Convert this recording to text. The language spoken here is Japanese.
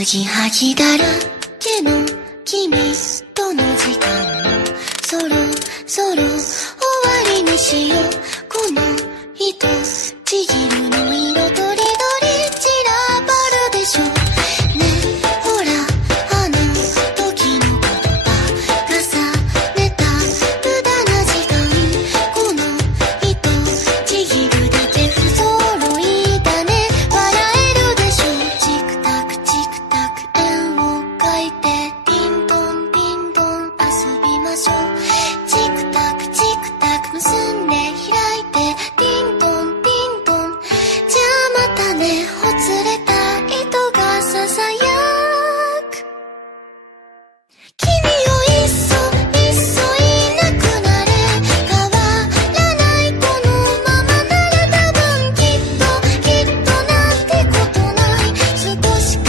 ぎはぎだらけの君との時間。もそろそろ終わりにしよう。この一ちぎり